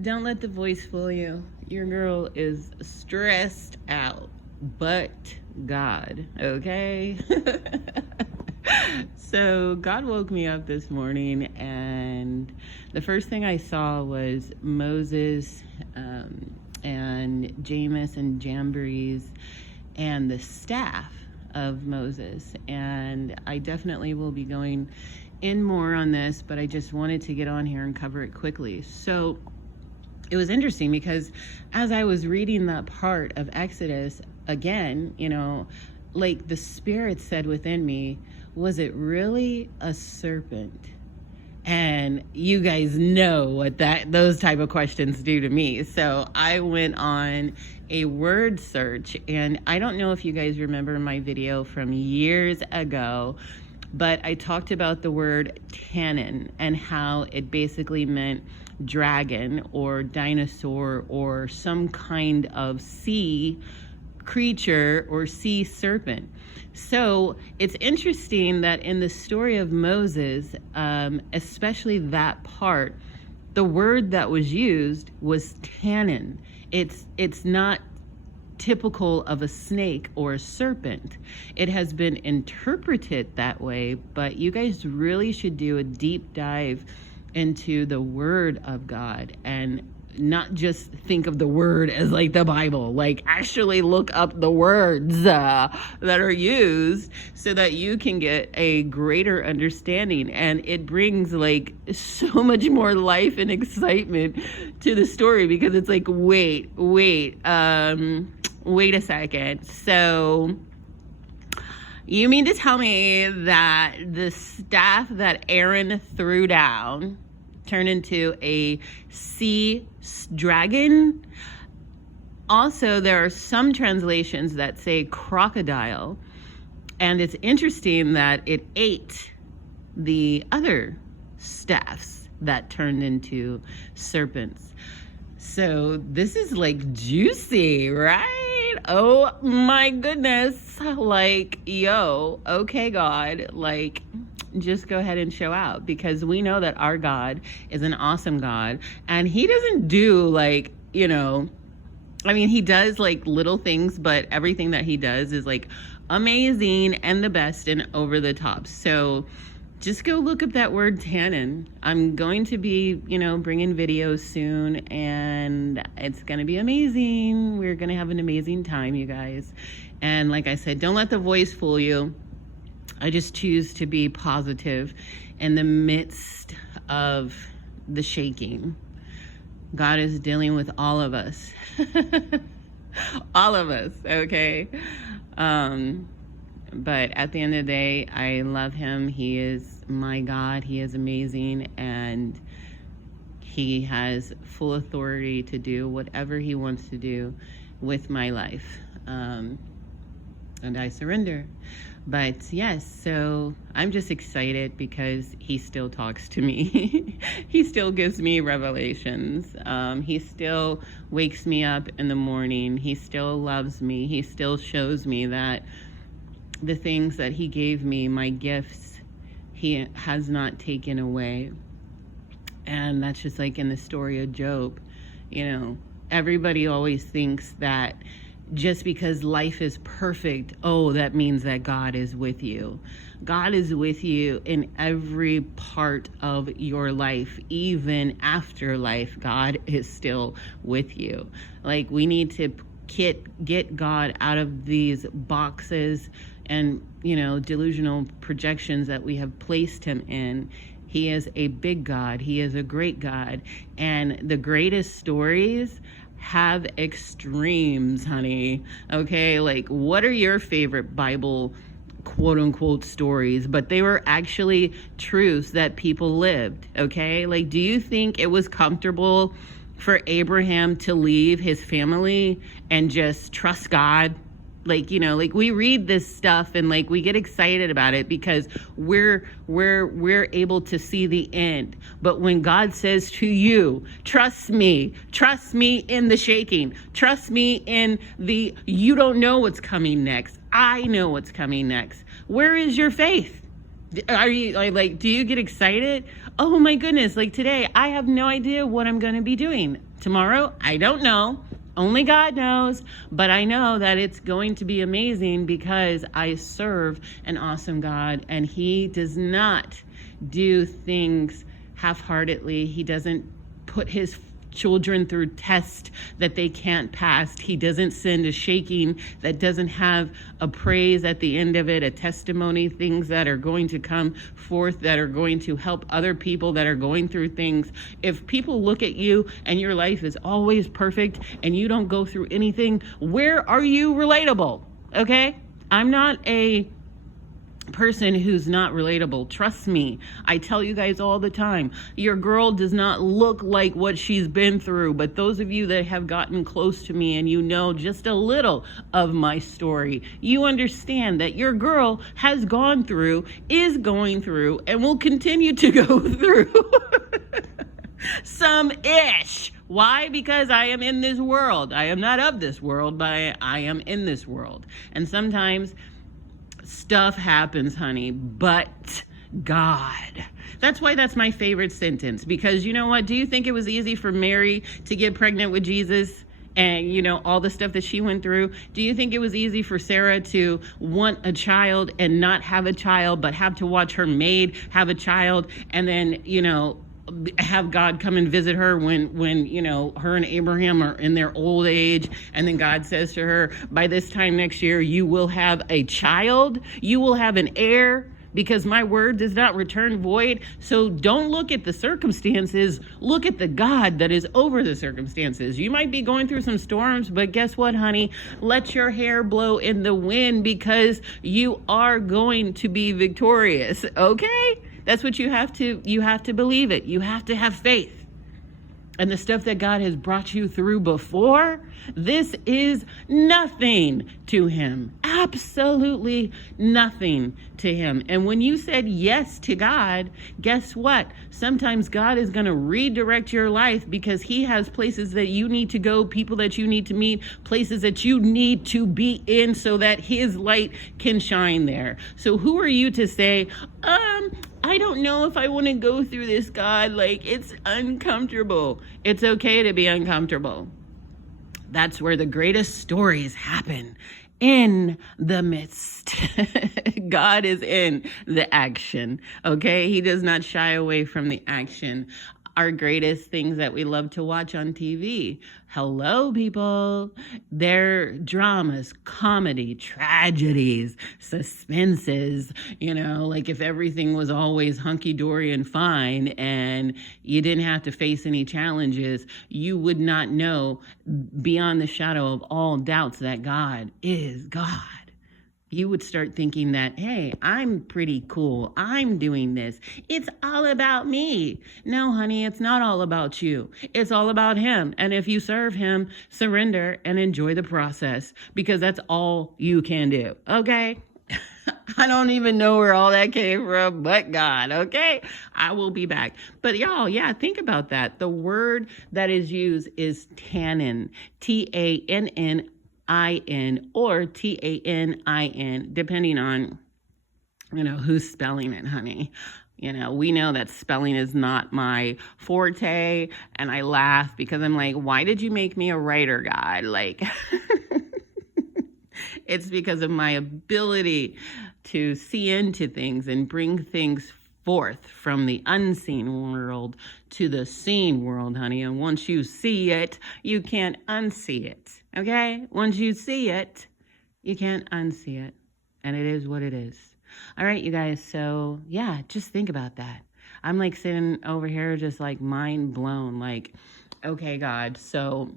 Don't let the voice fool you. Your girl is stressed out, but God, okay? So God woke me up this morning, and the first thing I saw was Moses and Jameis and Jambres and the staff of Moses. And I definitely will be going in more on this, but I just wanted to get on here and cover it quickly. So it was interesting because as I was reading that part of Exodus again, like the Spirit said within me, was it really a serpent? And you guys know what those type of questions do to me. So I went on a word search, and I don't know if you guys remember my video from years ago, but I talked about the word Tannin and how it basically meant dragon or dinosaur or some kind of sea creature or sea serpent. So it's interesting that in the story of Moses, especially that part, the word that was used was tannin. It's not typical of a snake or a serpent. It has been interpreted that way, but you guys really should do a deep dive into the word of God and not just think of the word as like the Bible, like actually look up the words that are used so that you can get a greater understanding. And it brings like so much more life and excitement to the story, because it's like, wait a second. So you mean to tell me that the staff that Aaron threw down turned into a sea dragon? Also, there are some translations that say crocodile, and it's interesting that it ate the other staffs that turned into serpents. So this is like juicy, right? Oh my goodness. Like, yo, okay, God, like, just go ahead and show out, because we know that our God is an awesome God, and he doesn't do like, he does like little things, but everything that he does is like amazing and the best and over the top. So just go look up that word tannin. I'm going to be, bringing videos soon, and it's going to be amazing. We're going to have an amazing time, you guys. And like I said, don't let the voice fool you. I just choose to be positive in the midst of the shaking. God is dealing with all of us. All of us, okay? But at the end of the day, I love him. He is my God. He is amazing, and he has full authority to do whatever he wants to do with my life. And I surrender. But yes, so I'm just excited because he still talks to me. He still gives me revelations. He still wakes me up in the morning. He still loves me. He still shows me that the things that he gave me, my gifts, he has not taken away. And that's just like in the story of Job. Everybody always thinks that just because life is perfect, that means that God is with you. God is with you in every part of your life. Even after life, God is still with you. Like, we need to get God out of these boxes and, delusional projections that we have placed him in. He is a big God. He is a great God. And the greatest stories have extremes, honey. Okay, like, what are your favorite Bible quote unquote stories? But they were actually truths that people lived. Okay, like, do you think it was comfortable for Abraham to leave his family and just trust God? Like, we read this stuff and like we get excited about it because we're able to see the end. But when God says to you, trust me in the shaking, trust me in the, you don't know what's coming next, I know what's coming next. Where is your faith? Are you like, do you get excited? Oh my goodness, like today, I have no idea what I'm going to be doing. Tomorrow, I don't know. Only God knows, but I know that it's going to be amazing because I serve an awesome God, and He does not do things half-heartedly. He doesn't put His children through tests that they can't pass. He doesn't send a shaking that doesn't have a praise at the end of it, a testimony, things that are going to come forth that are going to help other people that are going through things. If people look at you and your life is always perfect and you don't go through anything, where are you relatable? Okay? I'm not a person who's not relatable. Trust me, I tell you guys all the time, your girl does not look like what she's been through. But those of you that have gotten close to me and you know just a little of my story, you understand that your girl has gone through, is going through, and will continue to go through some ish. Why? Because I am in this world. I am not of this world, but I am in this world. And sometimes stuff happens, honey, but God. That's why that's my favorite sentence, because you know what? Do you think it was easy for Mary to get pregnant with Jesus? And, you know, all the stuff that she went through. Do you think it was easy for Sarah to want a child and not have a child, but have to watch her maid have a child, and then, you know, have God come and visit her when you know, her and Abraham are in their old age, and then God says to her, by this time next year you will have a child, you will have an heir, because my word does not return void. So don't look at the circumstances, look at the God that is over the circumstances. You might be going through some storms, but guess what, honey? Let your hair blow in the wind, because you are going to be victorious, okay? That's what you have to believe it. You have to have faith. And the stuff that God has brought you through before, this is nothing to Him. Absolutely nothing to Him. And when you said yes to God, guess what? Sometimes God is going to redirect your life, because He has places that you need to go, people that you need to meet, places that you need to be in so that His light can shine there. So who are you to say, I don't know if I want to go through this, God, like it's uncomfortable. It's okay to be uncomfortable. That's where the greatest stories happen, in the midst. God is in the action, okay? He does not shy away from the action. Our greatest things that we love to watch on TV. Hello, people. They're dramas, comedy, tragedies, suspenses. You know, like if everything was always hunky-dory and fine and you didn't have to face any challenges, you would not know beyond the shadow of all doubts that God is God. You would start thinking that, hey, I'm pretty cool. I'm doing this. It's all about me. No, honey, it's not all about you. It's all about Him. And if you serve Him, surrender and enjoy the process, because that's all you can do. Okay? I don't even know where all that came from, but God, okay? I will be back. But y'all, yeah, think about that. The word that is used is tannin, Tannin, or Tanin, depending on, you know, who's spelling it, honey. You know, we know that spelling is not my forte, and I laugh because I'm like, why did you make me a writer, God? Like, it's because of my ability to see into things and bring things forth from the unseen world to the seen world, honey. And once you see it, you can't unsee it. Okay? Once you see it, you can't unsee it. And it is what it is. All right, you guys. So, yeah, just think about that. I'm like sitting over here just like mind blown. Like, okay, God. So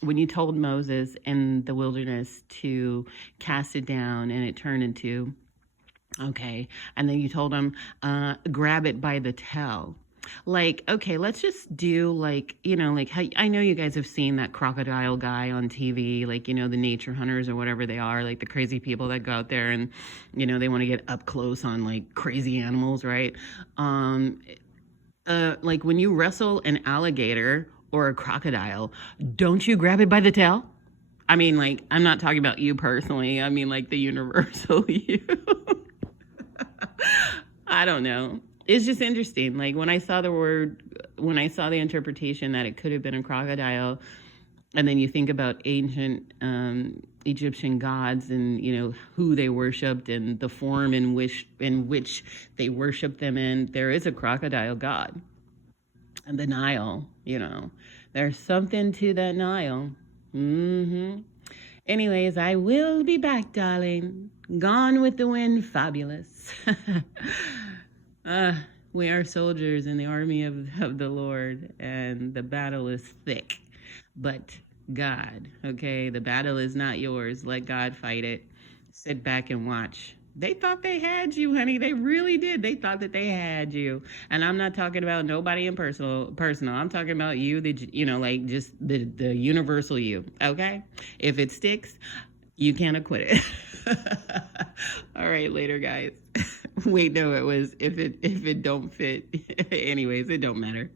when you told Moses in the wilderness to cast it down and it turned into, okay, and then you told him, grab it by the tail. Like, okay, let's just do like, you know, like how, I know you guys have seen that crocodile guy on TV, like, you know, the nature hunters or whatever they are, like the crazy people that go out there and, you know, they want to get up close on like crazy animals, right? Like when you wrestle an alligator or a crocodile, don't you grab it by the tail? I mean, like, I'm not talking about you personally. I mean, like the universal you. I don't know. It's just interesting. Like when I saw the interpretation that it could have been a crocodile, and then you think about ancient Egyptian gods and who they worshipped and the form in which they worshipped them in. There is a crocodile god, and the Nile. There's something to that Nile. Anyways, I will be back, darling. Gone with the wind, fabulous. We are soldiers in the army of the Lord, and the battle is thick. But God, okay, the battle is not yours. Let God fight it. Sit back and watch. They thought they had you, honey. They really did. They thought that they had you. And I'm not talking about nobody in personal. I'm talking about you, like just the universal you, okay? If it sticks, you can't acquit it. All right, later, guys. Wait, no, it was if it don't fit. Anyways, it don't matter.